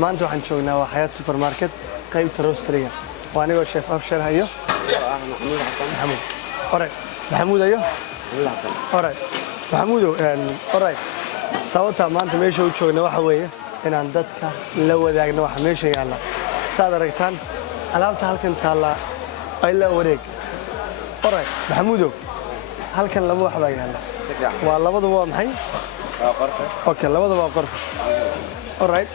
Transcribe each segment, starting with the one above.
maanta waxaan joognaa waa Xayaat Supermarket qaybta roastery-ga waa anigoo chef Abshir hayo Maxamuud Xasan Maxamuud alright Maxamuud ayo Xasan alright Maxamuud alright sababta maanta meesha u joogna waxa weeye inaan dadka la wadaagno waxa meesha yaala saad aragtaan alaabta halkan taala ay la wareeg alright Maxamuud halkan laba wax baa yaala waa labadu waa maxay qorfa okay labadu waa qorfa alright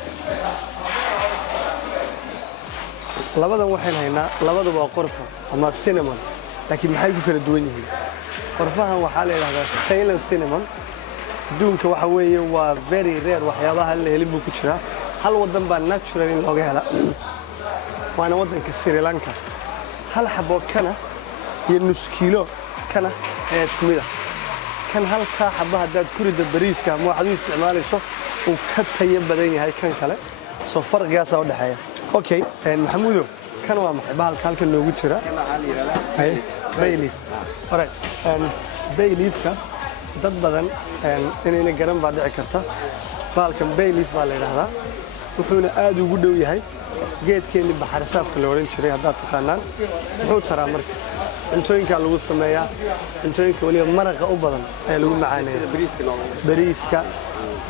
labadan waxaan haynaa labadu waa qorfa ama cinnamon laakiin maxay ku kala duwan yihiin qorfahan waxaa la yiraahdaa Ceylon cinnamon duunka waxa weeye waa very rare waxyaabaha la helin buu ku jira hal wadan baa natural in looga hela waana wadanka Sri Lanka hal xabo kana iyo nus kiilo kana ee isku mid ah kan halka xabo hadaad ku riddo bariiska ama waxaad u isticmaalayso uu ka tayo badan yahay kan kale soo farqigaas u dhaxeeya okay Maxamuud kan waa maxay bahalka halkan loogu jira bay leaf alright bay leaf-ka dad badan inayna garan baa dhici karta bahalkan bay leaf baa la yiraahdaa wuxuuna aad ugu dhow yahay geedkeeni baxar saafka la oran jiray hadaad taqaanaan wuxuu taraa marka cuntooyinka lagu sameeyaa cuntooyinka waliba maraqa u badan ee lagu macaaneeyaa bariiska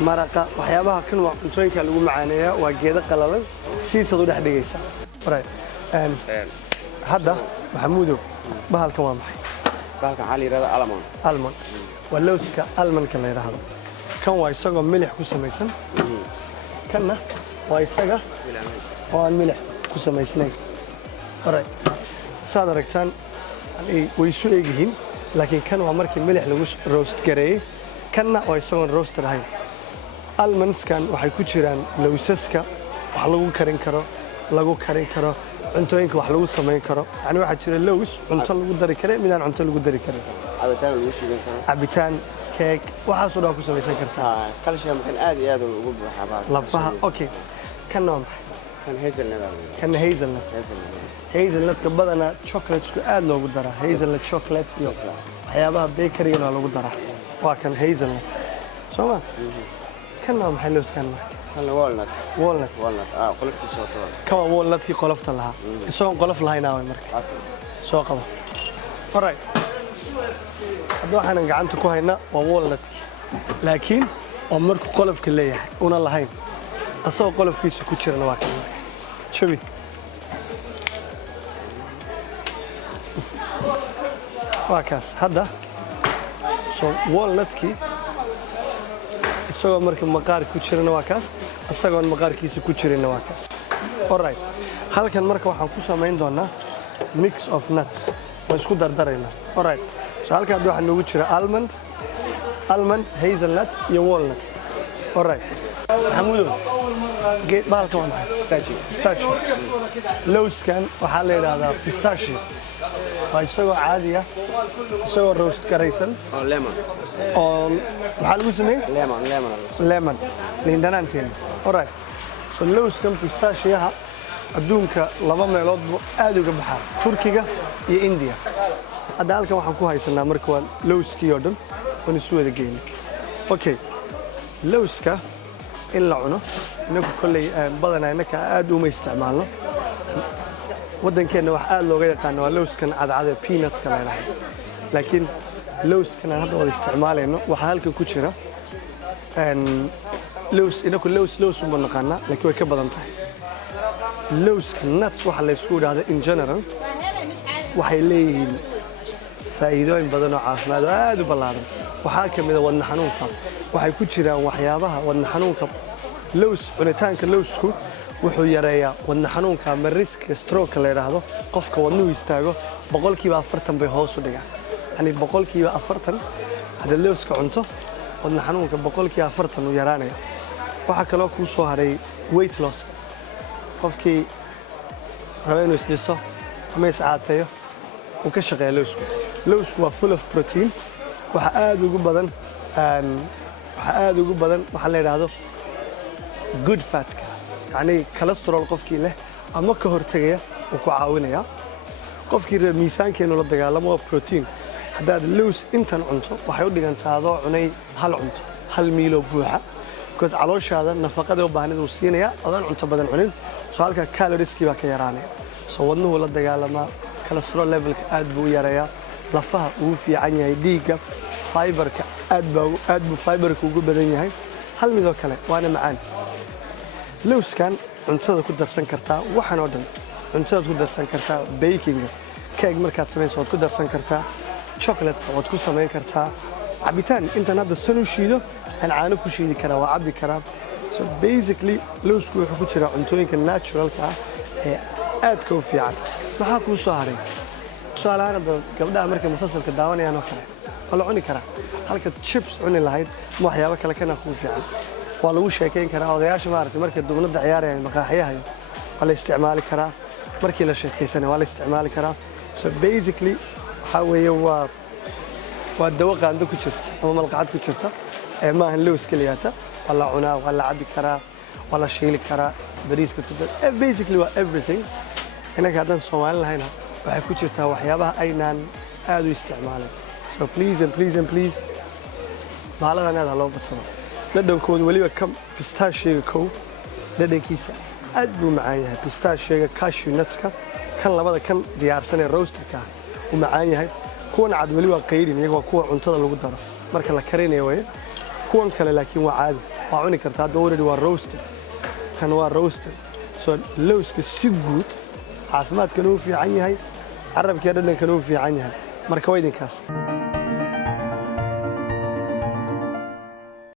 maraqa waxyaabaha kan waa cuntooyinka lagu macaaneeyaa waa geedo qalalan siisad u dhex dhigaysa right hadda Maxamuud bahalkan waa maxay bahalka xal yiraahdo almond waa lowska almondka la yiraahdo kan waa isagoo milix ku samaysan kanna waa isaga oo aan milix ku samaysnayn right saad aragtaan way isu eegyihiin laakiin kan waa markii milix lagu roast gareeyay kanna waa isagoon roaster ahayn almondskan waxay ku jiraan lowsaska wax lagu karin karo cuntooyinka wax lagu samayn karo yani waxa jira lows cunto lagu dari karo midaan cunto lagu dari karin cabitaan keeg waxaas oo dhan ku samaysan kartaa calcium kan aad iyo aad ugu buuxaa lafaha okay kan waa maxay kan hazelnut ka badana chocolate-ku aad loogu daraa hazelnut chocolate iyo waxyaabaha bakery-ga lagu daraa waa kan hazelnut soma kan waa maxay lowskan walnut qoloftiisa waa kan waa walnutkii qolofta lahaa isagoon qolof lahayn aaway marka soo qabo alright hadda waxaan gacanta ku haynaa waa walnutkii laakiin oo markuu qolofka leeyahay una lahayn asagoo qolofkiisa ku jirana waa kan shabi waa kaas hadda soo walnutkii isagoo markii maqaar ku jirana waa kaas isagoon maqaarkiisa ku jirina waa kaas alright halkan marka waxaan ku samayn doonaa mix of nuts waan isku dardaraynaa alright so halkan hadda waxaa noogu jira almond hazelnut iyo walnut alright Maxamuud bahalkan waa maxay pistachio lowskan waxaa la yiraahdaa pistachio waa isagoo caadi ah isagoo roast garaysan oo lemon maxaa lagu sameeyay lemon liindhanaanteena alright so lowskan pistachio-ha adduunka laba meelood buu aad uga baxaa Turkiga iyo India hadda halkan waxaan ku haysanaa marka waa lowskii oo dhan waan isu wada geynay okay lowska in la cuno inagu kolley badanaa inaka aad uma isticmaalno wadankeena wax aad looga yaqaan waa lowskan cadcad ee peanuts-ka la yiraahdo laakiin lowskan aan hadda wada isticmaalayno waxa halkan ku jira inagu lows uma naqaanaa laakiin way ka badan tahay lowska nuts waxa la isku yidhaahdo in general waxay leeyihiin faa'iidooyin badan oo caafimaad oo aad u ballaaran waxaa ka mid ah wadna xanuunka waxay ku jiraan waxyaabaha wadna xanuunka cunitaanka lowsku wuxuu yareeyaa wadna xanuunka ama riskiga stroke la yiraahdo qofka wadnuhu istaago 40% bay hoos u dhigaan yani 40% hadda lowska cunto wadna xanuunka 40% uu yaraanaya waxa kale oo ku soo haray weight loss qofkii raba inuu isdhiso ama iscaateeyo uu ka shaqeeyo lowsku waa full of protein waxa aad ugu badan waxa la yiraahdo good fat-ka yani cholesterol qofkii leh ama ka hortagaya uu ku caawinaya qofkii reer miisaankeenu la dagaalamo waa protein haddaad lows intan cunto waxay u dhigantaa adoo cunay hal cunto hal miilo buuxa because calooshaada nafaqada u baahnid uu siinaya adoon cunto badan cunin soo halka calorieski baa ka yaraanaya soo wadnuhu la dagaalamaa cholesterol levelka aad buu yareeyaa lafaha uu fiican yahay dhiigga fiberka aad buu fiberka ugu badan yahay hal midoo kale waana macaan lowskan cuntada ku darsan kartaa waxaan oo dhan cuntada ku darsan kartaa bakinga cake markaad samayso waad ku darsan kartaa chocolate waad ku samayn kartaa cabitaan intaan hadda san u shiido aan caano ku shiidi karaa waa cabbi karaa so basically lowsku wuxuu ku jiraa cuntooyinka naturalka ah ee aadka u fiican maxaa kuu soo haray tusaalahaan hadda gabdhaha markay musalsalka daawanayaan oo kale waa la cuni karaa halka chips cuni lahayd ma waxyaabo kale kana kuu fiican waa lagu sheekayn karaa odayaasha maaragtay markay dubnada ciyaarayaan maqaaxiyahayo waa la isticmaali karaa markii la sheekaysanay waa la isticmaali karaa so basically waxaa weeye waa dawo qaando ku jirta ama malqacad ku jirta ee maahan lows keliyaata waa la cunaa waa la cabbi karaa waa la shiili karaa bariiska ku dar basically waa everything innaga haddaan soomaali lahayna waxay ku jirtaa waxyaabaha aynaan aad u isticmaalin so please baaladan aad ha loo badsado dhadhankooda weliba ka pistachiga kow dhadhankiisa aad buu macaan yahay pistachiga cashew nutska kan labada kan diyaarsan ee roasterka ah uu macaan yahay kuwan cad weli waa qayrin iyaga waa kuwa cuntada lagu daro marka la karinayo waye kuwan kale laakiin waa caadi waa cuni kartaa hadda already waa roasted kan waa roasted so lowska si guud caafimaadkana uu fiican yahay carabkiiyo dhadhankana uu fiican yahay marka waa idinkaas